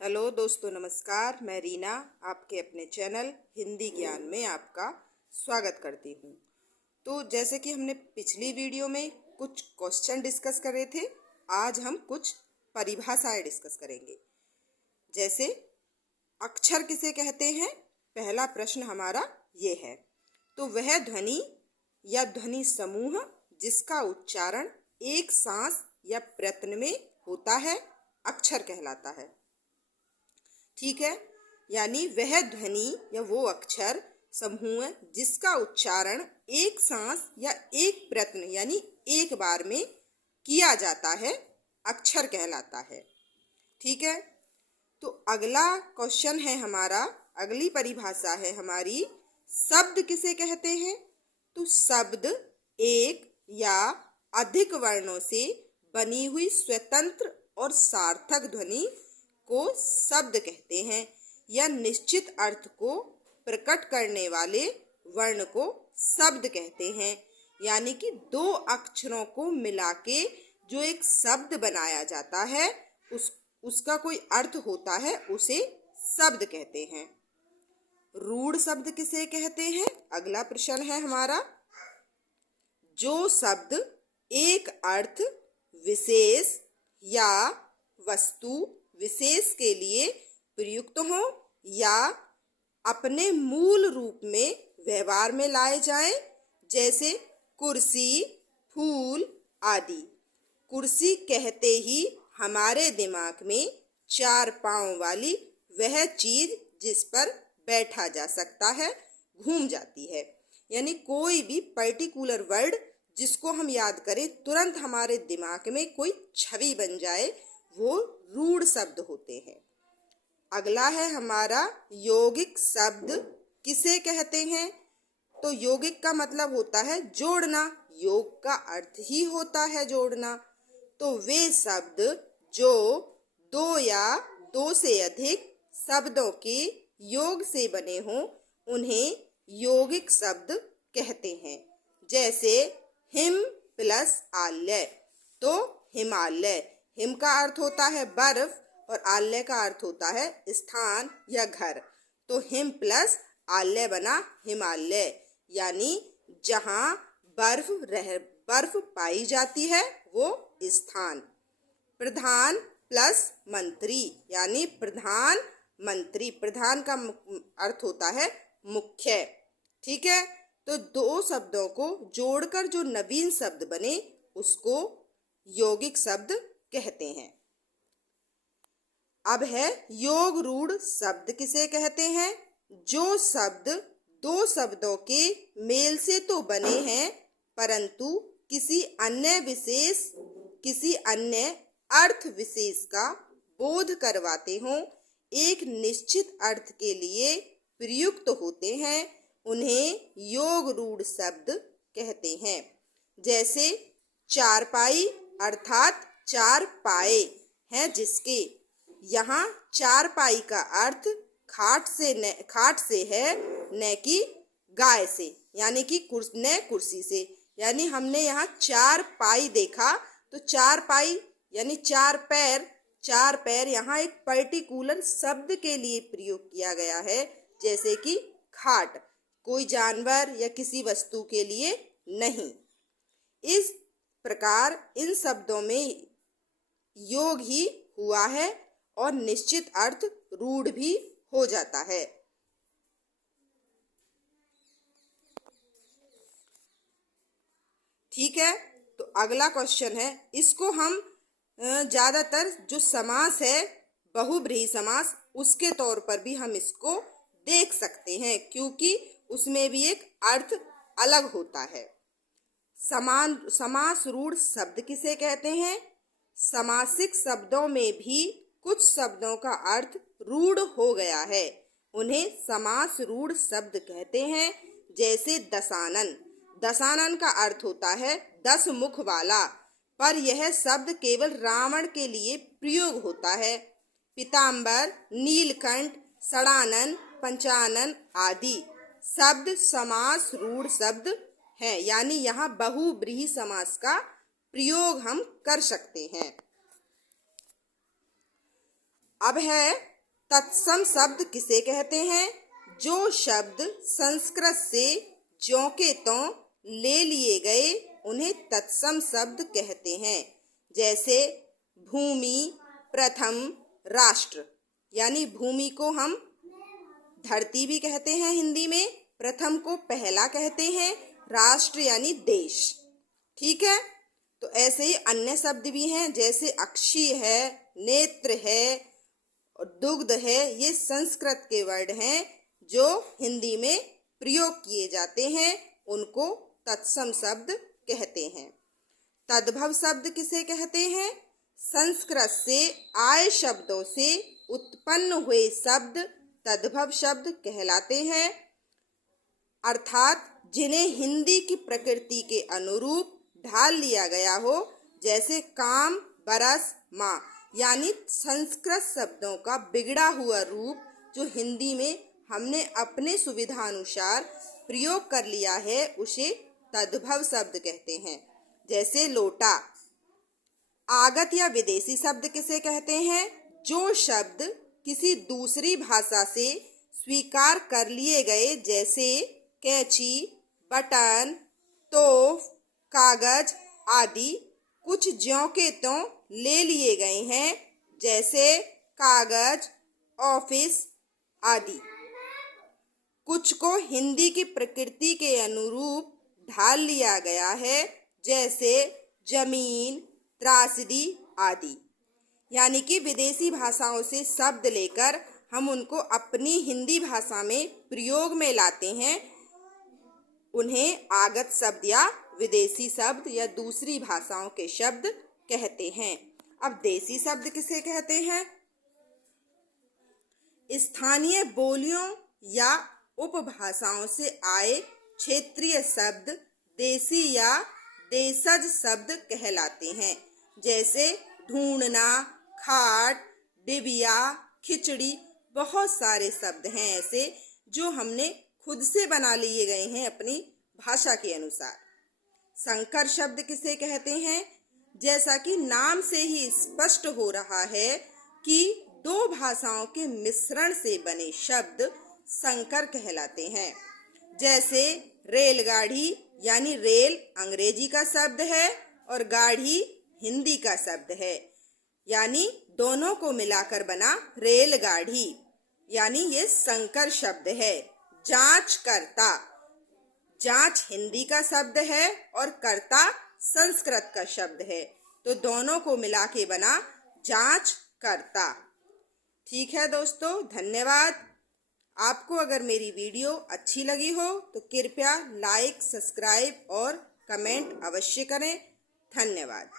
Hello दोस्तों, नमस्कार। मैं रीना आपके अपने चैनल हिंदी ज्ञान में आपका स्वागत करती हूँ। तो जैसे कि हमने पिछली वीडियो में कुछ क्वेश्चन डिस्कस करे थे, आज हम कुछ परिभाषाएं डिस्कस करेंगे। जैसे अक्षर किसे कहते हैं, पहला प्रश्न हमारा ये है। तो वह ध्वनि या ध्वनि समूह जिसका उच्चारण एक सांस या प्रयत्न में होता है, अक्षर कहलाता है। ठीक है, यानी वह ध्वनि या वो अक्षर समूह जिसका उच्चारण एक सांस या एक प्रयत्न यानी एक बार में किया जाता है, अक्षर कहलाता है। ठीक है, तो अगला क्वेश्चन है हमारा, अगली परिभाषा है हमारी, शब्द किसे कहते हैं। तो शब्द एक या अधिक वर्णों से बनी हुई स्वतंत्र और सार्थक ध्वनि को शब्द कहते हैं, या निश्चित अर्थ को प्रकट करने वाले वर्ण को शब्द कहते हैं। यानी कि दो अक्षरों को मिला के जो एक शब्द बनाया जाता है, उसका कोई अर्थ होता है, उसे शब्द कहते हैं। रूढ़ शब्द किसे कहते हैं, अगला प्रश्न है हमारा। जो शब्द एक अर्थ विशेष या वस्तु विशेष के लिए प्रयुक्त हो या अपने मूल रूप में व्यवहार में लाए जाएं, जैसे कुर्सी, फूल आदि। कुर्सी कहते ही हमारे दिमाग में चार पांव वाली वह चीज जिस पर बैठा जा सकता है घूम जाती है। यानी कोई भी पर्टिकुलर वर्ड जिसको हम याद करें, तुरंत हमारे दिमाग में कोई छवि बन जाए, वो रूढ़ शब्द होते हैं। अगला है हमारा यौगिक शब्द किसे कहते हैं। तो यौगिक का मतलब होता है जोड़ना, योग का अर्थ ही होता है जोड़ना। तो वे शब्द जो दो या दो से अधिक शब्दों के योग से बने हों, उन्हें यौगिक शब्द कहते हैं। जैसे हिम प्लस आल्य, तो हिमालय, हिम का अर्थ होता है बर्फ और आल्य का अर्थ होता है स्थान या घर। तो हिम प्लस आल्य बना हिमालय, यानी जहाँ बर्फ पाई जाती है वो स्थान। प्रधान प्लस मंत्री, यानी प्रधान मंत्री, प्रधान का अर्थ होता है मुख्य। ठीक है, तो दो शब्दों को जोड़कर जो नवीन शब्द बने उसको यौगिक शब्द कहते हैं। अब है योग रूढ़ शब्द किसे कहते हैं। जो शब्द दो शब्दों के मेल से तो बने हैं, परंतु किसी अन्य अर्थ विशेष का बोध करवाते हों, एक निश्चित अर्थ के लिए प्रयुक्त होते हैं, उन्हें योग रूढ़ शब्द कहते हैं। जैसे चारपाई अर्थात चार पाए हैं जिसके, यहाँ चारपाई का अर्थ खाट से है, न कि गाय से, यानी कि कुर्सी से। यानी हमने यहाँ चार पाई देखा, तो चार पाई यानी चार पैर यहाँ एक पर्टिकुलर शब्द के लिए प्रयोग किया गया है, जैसे कि खाट, कोई जानवर या किसी वस्तु के लिए नहीं। इस प्रकार इन शब्दों में योग ही हुआ है और निश्चित अर्थ रूढ़ भी हो जाता है। ठीक है, तो अगला क्वेश्चन है, इसको हम ज्यादातर जो समास है बहुब्रीहि समास, उसके तौर पर भी हम इसको देख सकते हैं, क्योंकि उसमें भी एक अर्थ अलग होता है। समास रूढ़ शब्द किसे कहते हैं। समासिक शब्दों में भी कुछ शब्दों का अर्थ रूढ़ हो गया है, उन्हें समास रूढ़ शब्द कहते हैं। जैसे दशानन का अर्थ होता है 10 मुख वाला, पर यह शब्द केवल रावण के लिए प्रयोग होता है। पीताम्बर, नीलकंठ, षडानन, पंचानन आदि शब्द समास रूढ़ शब्द है, यानी यहाँ बहुब्रीहि समास का प्रयोग हम कर सकते हैं। अब है तत्सम शब्द किसे कहते हैं? जो शब्द संस्कृत से ज्यों के त्यों ले लिए गए उन्हें तत्सम शब्द कहते हैं। जैसे भूमि, प्रथम, राष्ट्र। यानी भूमि को हम धरती भी कहते हैं हिंदी में, प्रथम को पहला कहते हैं, राष्ट्र यानी देश। ठीक है, तो ऐसे ही अन्य शब्द भी हैं, जैसे अक्षी है, नेत्र है और दुग्ध है। ये संस्कृत के वर्ड हैं जो हिंदी में प्रयोग किए जाते हैं, उनको तत्सम शब्द कहते हैं। तद्भव शब्द किसे कहते हैं? संस्कृत से आए शब्दों से उत्पन्न हुए शब्द तद्भव शब्द कहलाते हैं, अर्थात जिन्हें हिंदी की प्रकृति के अनुरूप ढाल लिया गया हो। जैसे काम, बरस, माँ। यानी संस्कृत शब्दों का बिगड़ा हुआ रूप जो हिंदी में हमने अपने सुविधानुसार प्रयोग कर लिया है, उसे तद्भव शब्द कहते हैं। जैसे लोटा। आगत या विदेशी शब्द किसे कहते हैं? जो शब्द किसी दूसरी भाषा से स्वीकार कर लिए गए, जैसे कैंची, बटन, तोफ, कागज आदि कुछ ज्यों के त्यों ले लिए गए हैं, जैसे कागज, ऑफिस आदि। कुछ को हिंदी की प्रकृति के अनुरूप ढाल लिया गया है, जैसे जमीन, त्रासदी आदि। यानी कि विदेशी भाषाओं से शब्द लेकर हम उनको अपनी हिंदी भाषा में प्रयोग में लाते हैं, उन्हें आगत शब्द या विदेशी शब्द या दूसरी भाषाओं के शब्द कहते हैं। अब देसी शब्द किसे कहते हैं? स्थानीय बोलियों या उपभाषाओं से आए क्षेत्रीय शब्द देसी या देशज शब्द कहलाते हैं। जैसे ढूंढना, खाट, डिबिया, खिचड़ी। बहुत सारे शब्द हैं ऐसे जो हमने खुद से बना लिए गए हैं अपनी भाषा के अनुसार। संकर शब्द किसे कहते हैं? जैसा कि नाम से ही स्पष्ट हो रहा है कि दो भाषाओं के मिश्रण से बने शब्द संकर कहलाते हैं। जैसे रेलगाड़ी, यानी रेल अंग्रेजी का शब्द है और गाड़ी हिंदी का शब्द है, यानी दोनों को मिलाकर बना रेलगाड़ी, यानी ये संकर शब्द है। जांच करता, जांच हिंदी का शब्द है और करता संस्कृत का शब्द है, तो दोनों को मिला के बना जांच करता। ठीक है दोस्तों, धन्यवाद। आपको अगर मेरी वीडियो अच्छी लगी हो तो कृपया लाइक, सब्सक्राइब और कमेंट अवश्य करें। धन्यवाद।